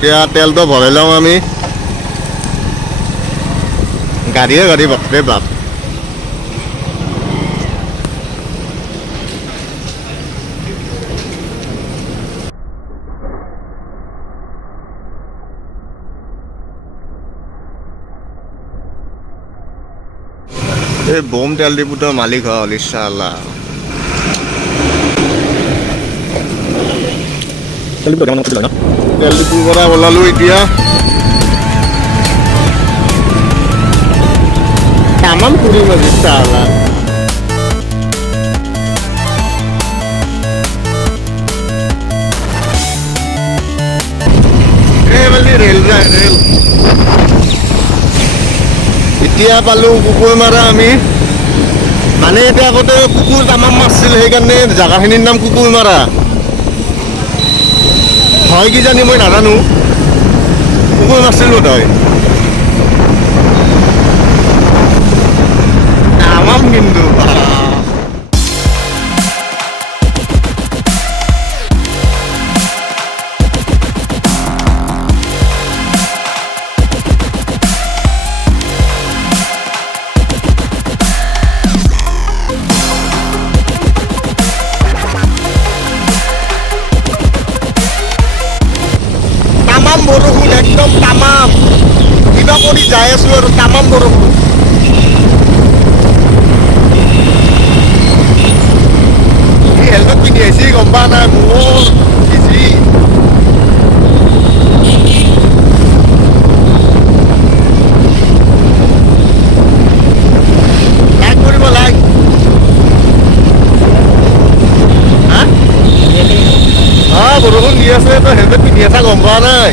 এতিয়া তেলটো ভৰাই লওঁ আমি গাড়ীয়ে গাড়ী বাপৰে বাপ এই বোম তেল ডিপুটোৰ মালিক হ'ল ইনশাআল্লাহ তেল ডিপুৰ পৰা ওলালো এতিয়া তামাম ফুৰিম আজি ইনশাআল্লাহ ৰেল যায় ৰেল এতিয়া পালো কুকুৰ মাৰা আমি মানে এতিয়া আগতে কুকুৰ তামাম মাৰছিল সেইকাৰণে জাগাখিনিৰ নাম কুকুৰ মাৰা হয় কি জানি মই নাজানো কুকুৰ মাৰছিল বোধহয় তামাম কিন্তু বৰষুণ একদম তামাম কিবা কৰি যাই আছো আৰু তামাম বৰষুণ হেলমেট পিন্ধি আহিছি গম পোৱা নাই মোৰ ভিজি লাইক কৰিব লাইক বৰষুণ দি আছে তই হেলমেট পিন্ধি আছা গম পোৱা নাই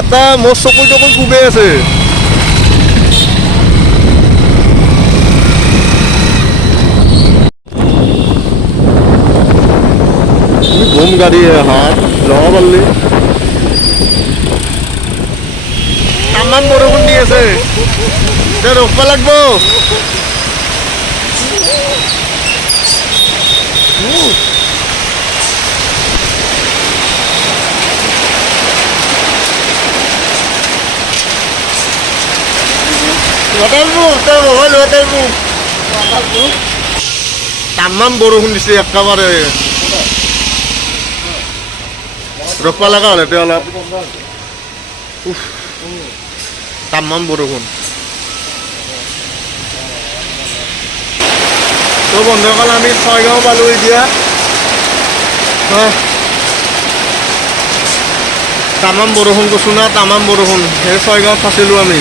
এটা মোৰ চকুৰ টকুৰ কোবে আছে বোম গাড়ী হাত যাব পাৰলি তামাম বৰষুণ দি আছে ৰখিব লাগিব তামাম বৰষুণ দিছে একেবাৰে ৰখিব লগা হ'ল এতিয়া অলপ তামাম বৰষুণ তো বন্ধুসকল আমি ছয়গাঁও পালোঁ এতিয়া তামাম বৰষুণ কৈছোঁ না তামাম বৰষুণ সেই ছয়গাঁৱত ফাঁচিলোঁ আমি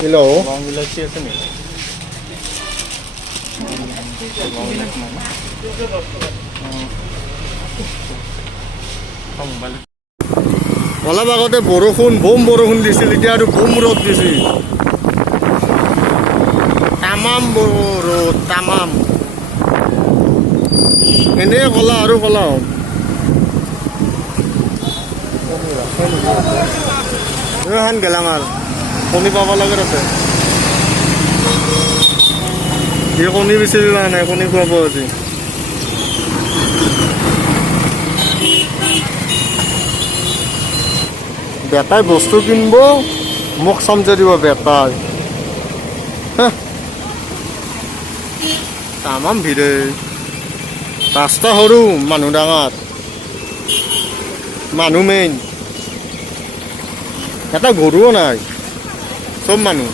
Hello. Bawang বিলাচি আছে নেকি? অলপ আগতে বৰষুণ বৰষুণ দিছিল এতিয়া আৰু ৰ'দ দিছিল তামাম ৰ'দ তামাম এনেই ক'লা আৰু ক'লা এখন গেলামাল কণী পাব লাগে তাতে এই কণী বিচাৰি লোৱা নাই কণী খুৱাব আজি বেটাই বস্তু কিনব মোক চামজে দিব বেটাই তামাম ভিৰে ৰাস্তা সৰু মানুহ ডাঙৰ মানুহ মেইন এটা গৰুও নাই চব মানুহ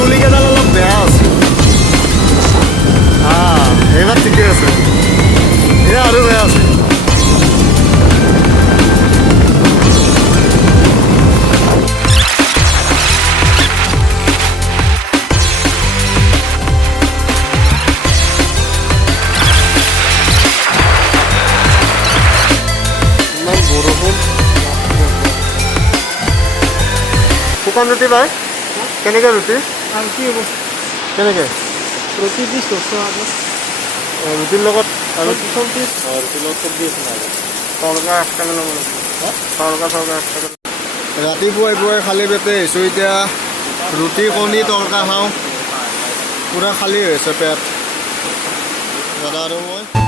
চুলিকেইডাল অলপ বেয়া আছে এইবাৰ ঠিকে আছে এয়া আৰু বেয়া আছে ইমান বৰষুণ শুকান ৰুটি পায় কেনেকৈ ৰুটি কেনেকৈ ৰুটি দি ৰুটিৰ লগত আৰু ৰুটিৰ লগত চব্জি আছে নাই তৰকা 1 টকা ল'ব তৰকা 1 টকা ৰাতিপুৱাই খালী পেটে আহিছোঁ এতিয়া ৰুটি কণী তৰকা খাওঁ পূৰা খালী হৈছে পেট দাদা আৰু মই